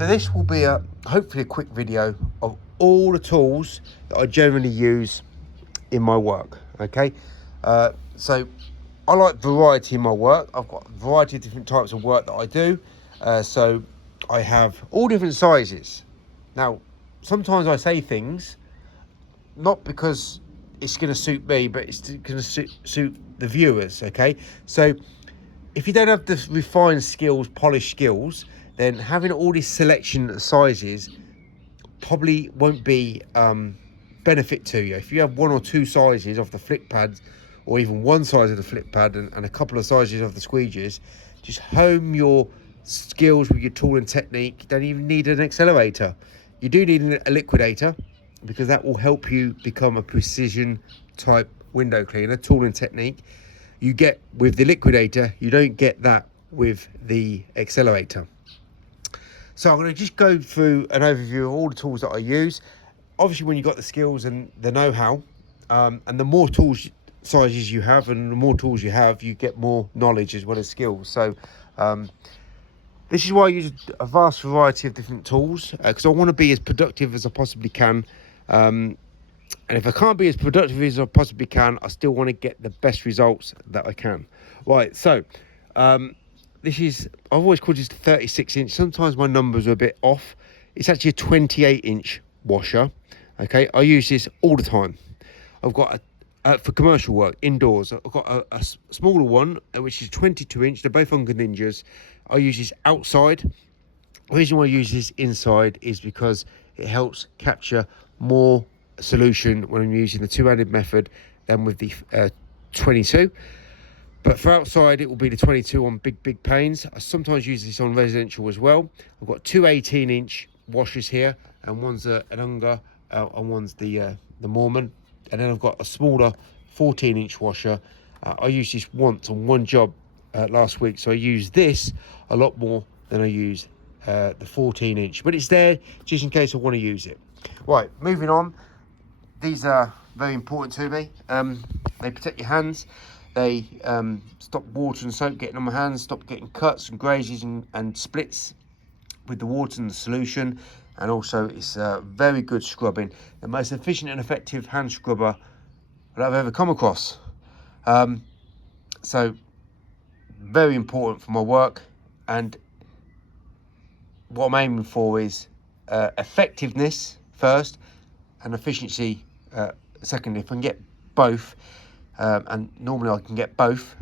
So this will be hopefully a quick video of all the tools that I generally use in my work. Okay, so I like variety in my work. I've got a variety of different types of work that I do. So I have all different sizes. Now, sometimes I say things not because it's going to suit me, but it's going to suit the viewers. Okay, so if you don't have the refined skills, polished skills, then having all this selection of sizes probably won't be benefit to you. If you have one or two sizes of the flick pads, or even one size of the flick pad and a couple of sizes of the squeegees, just hone your skills with your tool and technique. You don't even need an accelerator. You do need a liquidator, because that will help you become a precision type window cleaner. Tool and technique you get with the liquidator, you don't get that with the accelerator. So I'm going to just go through an overview of all the tools that I use. Obviously, when you've got the skills and the know-how, and the more tools sizes you have and the more tools you have, you get more knowledge as well as skills. So this is why I use a vast variety of different tools, because I want to be as productive as I possibly can. And if I can't be as productive as I possibly can, I still want to get the best results that I can. Right, so this is, I've always called this 36 inch. Sometimes my numbers are a bit off. It's actually a 28 inch washer. Okay, I use this all the time. I've got for commercial work indoors. I've got a smaller one, which is 22 inch. They're both Unga Ninjas. I use this outside. The reason why I use this inside is because it helps capture more solution when I'm using the two-handed method than with the 22. But for outside, it will be the 22 on big panes. I sometimes use this on residential as well. I've got two 18-inch washers here, and one's an Unga, and one's the Mormon. And then I've got a smaller 14-inch washer. I used this once on one job last week, so I use this a lot more than I use the 14-inch. But it's there just in case I want to use it. Right, moving on. These are very important to me. They protect your hands. They stop water and soap getting on my hands, stop getting cuts and grazes and splits with the water and the solution. And also it's very good scrubbing. The most efficient and effective hand scrubber that I've ever come across. So very important for my work. And what I'm aiming for is effectiveness first and efficiency second. If I can get both, and normally I can get both,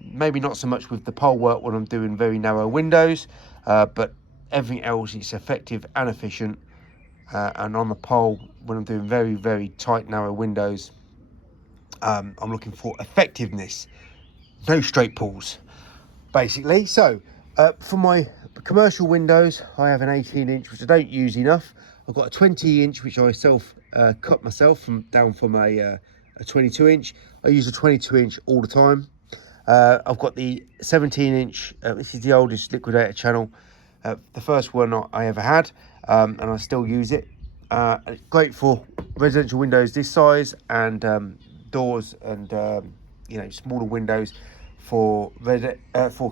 maybe not so much with the pole work when I'm doing very narrow windows, but everything else is effective and efficient, and on the pole when I'm doing very tight narrow windows, I'm looking for effectiveness, no straight pulls basically. So for my commercial windows, I have an 18-inch which I don't use enough. I've got a 20-inch which I cut myself down from a 22-inch. I use a 22-inch all the time. I've got the 17-inch. This is the oldest liquidator channel. The first one I ever had, and I still use it. It's great for residential windows this size, and doors and smaller windows for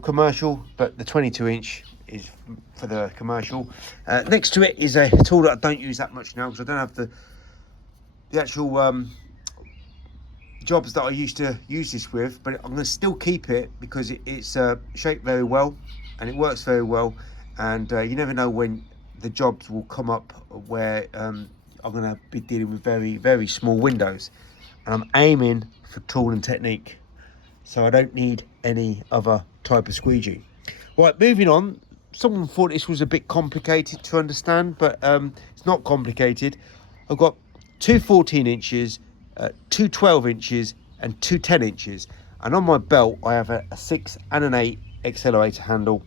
commercial. But the 22-inch is for the commercial. Next to it is a tool that I don't use that much now because I don't have the actual jobs that I used to use this with, but I'm going to still keep it because it's shaped very well and it works very well, and you never know when the jobs will come up where I'm going to be dealing with very small windows, and I'm aiming for tool and technique, so I don't need any other type of squeegee. Right, moving on. Someone thought this was a bit complicated to understand, but it's not complicated. I've got two 14 inches, two 12 inches and two 10 inches, and on my belt I have a 6 and an 8 accelerator handle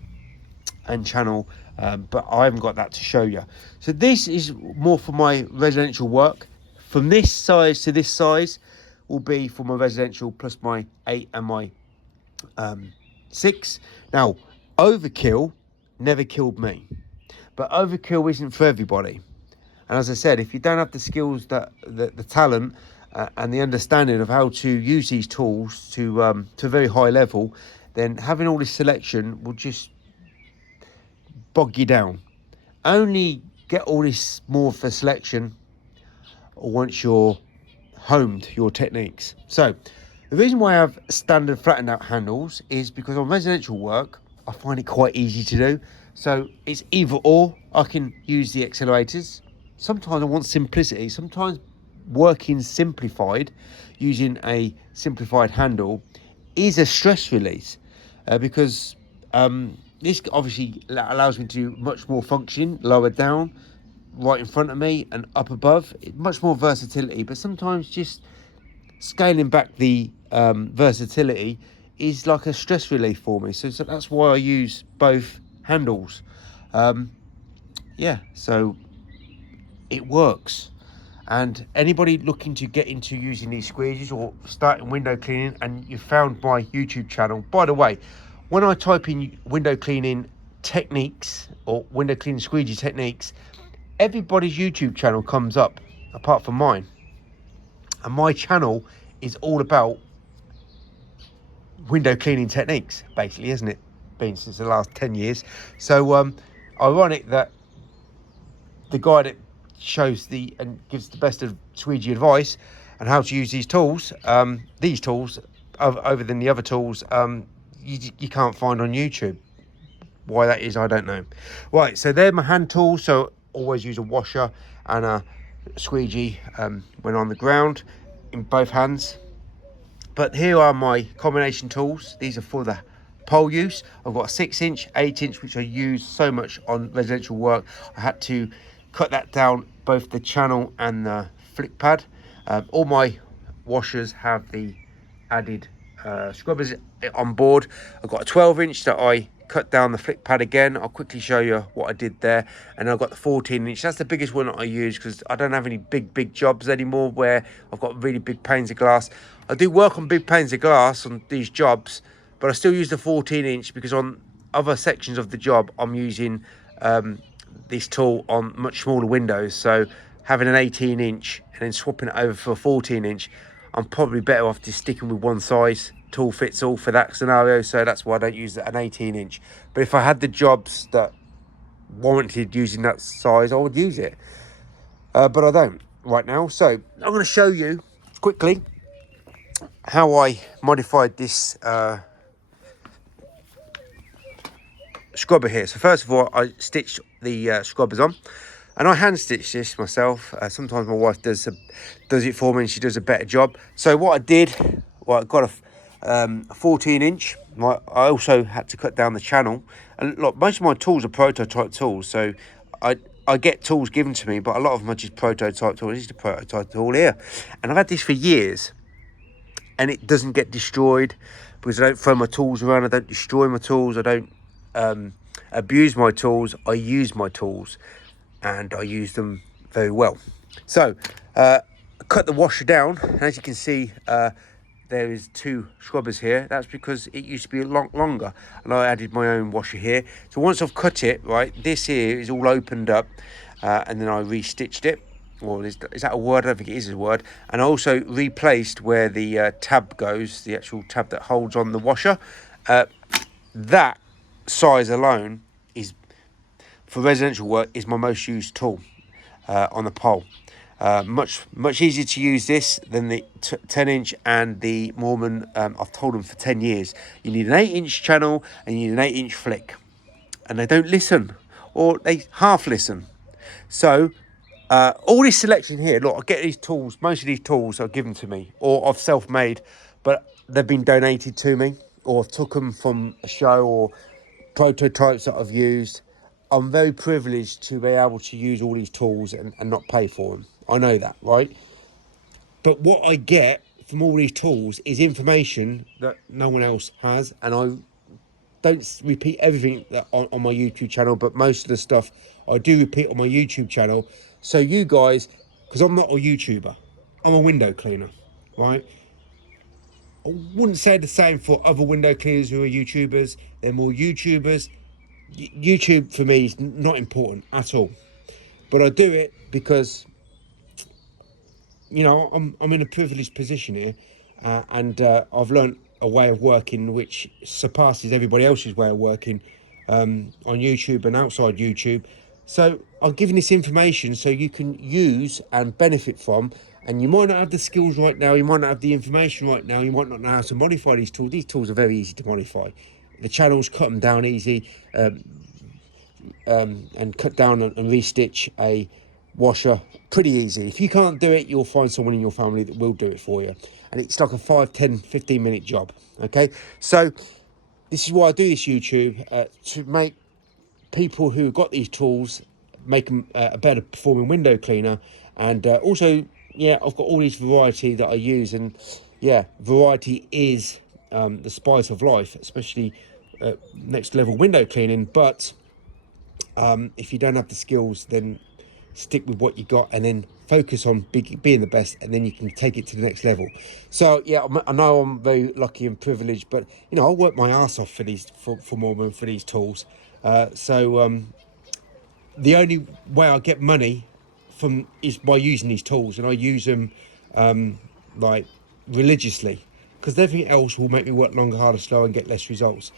and channel, but I haven't got that to show you. So this is more for my residential work. From this size to this size will be for my residential, plus my 8 and my 6. Now, overkill never killed me, but overkill isn't for everybody. And as I said, if you don't have the skills, the talent, and the understanding of how to use these tools to a very high level, then having all this selection will just bog you down. only get all this more of a selection once you're homed your techniques. So the reason why I have standard flattened out handles is because on residential work I find it quite easy to do. So it's either or. I can use the accelerators. Sometimes I want simplicity. Sometimes working simplified, using a simplified handle, is a stress release, because this obviously allows me to do much more functioning, lower down, right in front of me and up above. Much more versatility, but sometimes just scaling back the versatility is like a stress relief for me. So that's why I use both handles. Yeah, so it works. And anybody looking to get into using these squeegees or starting window cleaning, and you found my YouTube channel, by the way, when I type in window cleaning techniques or window cleaning squeegee techniques, everybody's YouTube channel comes up apart from mine. And my channel is all about window cleaning techniques, basically, isn't it? Been since the last 10 years. So ironic that the guy that shows and gives the best of squeegee advice and how to use these tools over than the other tools, you can't find on YouTube. Why that is, I don't know. Right, so they're my hand tools. So always use a washer and a squeegee when on the ground in both hands. But here are my combination tools. These are for the pole use. I've got a 6-inch, 8-inch, which I use so much on residential work. I had to cut that down, both the channel and the flick pad. All my washers have the added scrubbers on board. I've got a 12-inch that I cut down the flick pad again. I'll quickly show you what I did there. And I've got the 14-inch. That's the biggest one that I use because I don't have any big jobs anymore where I've got really big panes of glass. I do work on big panes of glass on these jobs, but I still use the 14-inch because on other sections of the job I'm using this tool on much smaller windows. So having an 18-inch and then swapping it over for a 14-inch, I'm probably better off just sticking with one size tool fits all for that scenario. So that's why I don't use an 18-inch. But if I had the jobs that warranted using that size, I would use it, but I don't right now. So I'm going to show you quickly how I modified this scrubber here. So first of all, I stitched the scrubbers on, and I hand stitched this myself. Sometimes my wife does it for me and she does a better job. So what I did, well, I got a 14-inch. I also had to cut down the channel, and look, most of my tools are prototype tools, so I get tools given to me, but a lot of them are just prototype tools. This is the prototype tool here, and I've had this for years, and it doesn't get destroyed because I don't throw my tools around. I don't destroy my tools. I don't abuse my tools. I use my tools, and I use them very well. So I cut the washer down, and as you can see, there is 2 scrubbers here. That's because it used to be a lot longer, and I added my own washer here. So once I've cut it, right, this here is all opened up, and then I restitched it. Or is that a word? I don't think it is a word. And I also replaced where the tab goes, the actual tab that holds on the washer. That size alone is, for residential work, is my most used tool on the pole. Much easier to use this than the 10-inch and the Mormon. I've told them for 10 years, you need an 8-inch channel and you need an 8-inch flick, and they don't listen, or they half listen. So all this selection here, look, I get these tools, most of these tools are given to me, or I've self-made, but they've been donated to me, or I've took them from a show, or prototypes that I've used. I'm very privileged to be able to use all these tools and not pay for them. I know that, right? But what I get from all these tools is information that no one else has, and I don't repeat everything that on my YouTube channel, but most of the stuff I do repeat on my YouTube channel. So you guys, because I'm not a YouTuber, I'm a window cleaner, right? I wouldn't say the same for other window cleaners who are YouTubers. They're more YouTubers. YouTube for me is not important at all, but I do it because, you know, I'm in a privileged position here, and I've learnt a way of working which surpasses everybody else's way of working on YouTube and outside YouTube. So I'm giving this information so you can use and benefit from. And you might not have the skills right now, you might not have the information right now, you might not know how to modify these tools. These tools are very easy to modify. The channels, cut them down easy, and cut down and restitch a washer pretty easy. If you can't do it, you'll find someone in your family that will do it for you. And it's like a 5, 10, 15-minute job. Okay, so this is why I do this YouTube, to make people who got these tools make them a better performing window cleaner. And also, yeah, I've got all this variety that I use, and yeah, variety is the spice of life, especially next level window cleaning. But if you don't have the skills, then stick with what you got and then focus on being the best, and then you can take it to the next level. So yeah, I know I'm very lucky and privileged, but you know, I work my ass off for these for Mormon, for these tools. The only way I get money from is by using these tools, and I use them like religiously, because everything else will make me work longer, harder, slower, and get less results.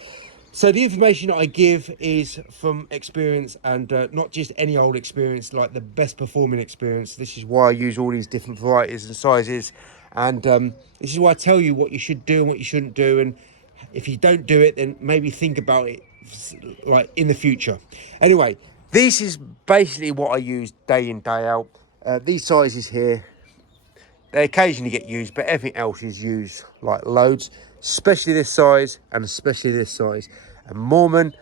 So the information that I give is from experience, and not just any old experience, like the best performing experience. This is why I use all these different varieties and sizes, and this is why I tell you what you should do and what you shouldn't do. And if you don't do it, then maybe think about it like in the future. Anyway, this is basically what I use day in, day out. These sizes here, they occasionally get used, but everything else is used like loads, especially this size and especially this size. And Mormon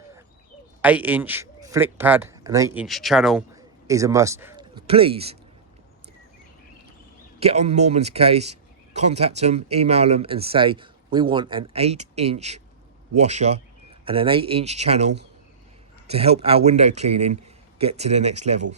8-inch flick pad, an 8-inch channel is a must. Please get on Mormon's case, contact them, email them and say, we want an 8-inch washer and an 8-inch channel to help our window cleaning get to the next level.